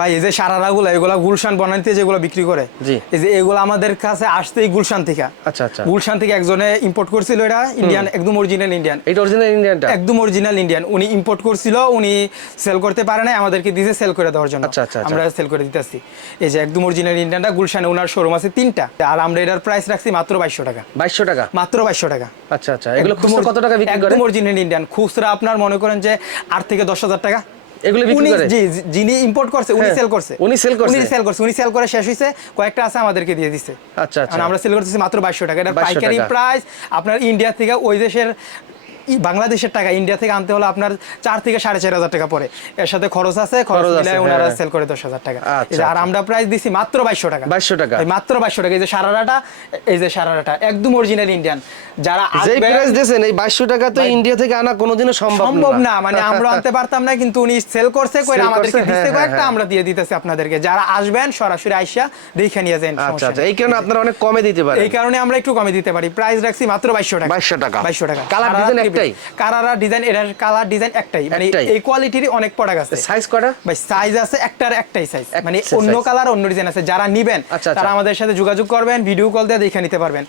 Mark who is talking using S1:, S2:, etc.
S1: ভাই এই যে সারারা গুলো এগুলা গুলশান বনানিতে যেগুলো বিক্রি করে
S2: জি।
S1: এই যে এগুলো আমাদের কাছে আসতেই গুলশান থেকে।
S2: আচ্ছা আচ্ছা।
S1: গুলশান থেকে একজনে ইম্পোর্ট করছিল এটা ইন্ডিয়ান একদম অরিজিনাল ইন্ডিয়ান
S2: এটা অরিজিনাল ইন্ডিয়ানটা
S1: একদম অরিজিনাল ইন্ডিয়ান উনি ইম্পোর্ট করছিল উনি সেল করতে পারে না আমাদেরকে দিয়েছে সেল করে দেওয়ার জন্য।
S2: আচ্ছা, আচ্ছা, আচ্ছা।
S1: আমরা সেল করে দিতেছি। এই যে একদম অরিজিনাল ইন্ডিয়ানটা গুলশানে ওনার শোরুম আছে তিনটা। আর আমরা এটার প্রাইস রাখছি মাত্র বাইশশো টাকা।
S2: বাইশশো টাকা?
S1: মাত্র বাইশশো টাকা।
S2: আচ্ছা আচ্ছা। এগুলো খুচরো কত টাকা বিক্রি করে?
S1: একদম অরিজিনাল ইন্ডিয়ান খুচরা আপনার মনে করেন যে আট থেকে দশ হাজার টাকা।
S2: এগুলো বিক্রি করে?
S1: জি যিনি ইম্পোর্ট করছে উনি
S2: হ্যাঁ,
S1: সেল করছে
S2: উনি সেল করছে?
S1: উনি সেল করছে উনি সেল করে শেষ হয়েছে কয়েকটা আছে আমাদেরকে দিয়ে দিছে
S2: আচ্ছা আচ্ছা
S1: আমরা সেল করতেছি মাত্র বাইশো টাকা এটা পাইকারি। প্রাইস আপনার ইন্ডিয়া থেকে ওই দেশের বাংলাদেশের টাকা ইন্ডিয়া থেকে আনতে হলে আপনার চার থেকে সাড়ে চার হাজার টাকা পরে এর সাথে খরচ আছে খরচ
S2: খরচ
S1: ওনারা
S2: হ্যাঁ।
S1: সেল করে দশ হাজার টাকা।
S2: আচ্ছা,
S1: আর
S2: আচ্ছা।
S1: আমরা প্রাইস দিছি মাত্র বাইশশো টাকা।
S2: 2200 টাকা।
S1: মাত্র বাইশশো টাকা। এই যে সারারাটা এই যে সারারাটা একদম অরিজিনাল ইন্ডিয়ান যারা
S2: যেই প্রাইস দিয়েছেন এই বাইশশো টাকা তো ইন্ডিয়া থেকে আনা কোনোদিনও সম্ভব
S1: সম্ভব না মানে আমরা আনতে পারতাম না কিন্তু উনি সেল করছে
S2: Sell
S1: আমাদেরকে
S2: করছে,
S1: দিচ্ছে
S2: হ্যাঁ,
S1: কয়েকটা
S2: হ্যাঁ,
S1: আমরা দিয়ে দিতেছি আপনাদেরকে। যারা আসবেন সরাসরি আইসা দেখে নিয়ে যান
S2: আচ্ছা আচ্ছা। এই কারণে আপনারা অনেক কমে দিতে পারেন।
S1: এই কারণে আমরা একটু কমে দিতে পারি। প্রাইস রাখছি মাত্র বাইশশো টাকা।
S2: 2200 টাকা।
S1: বাইশশো টাকা।
S2: Colour design একটাই?
S1: কালার ডিজাইন এটার কালার ডিজাইন একটাই। মানে এই কোয়ালিটির অনেক প্রোডাক্ট আছে।
S2: সাইজ কটা?
S1: ভাই সাইজ আছে একটার একটাই সাইজ মানে অন্য কালার অন্য ডিজাইন আছে। যারা নিবেন
S2: আচ্ছা,
S1: তারা
S2: আচ্ছা।
S1: আমাদের সাথে যোগাযোগ করবেন ভিডিও কল দিয়ে দেখে নিতে পারবেন।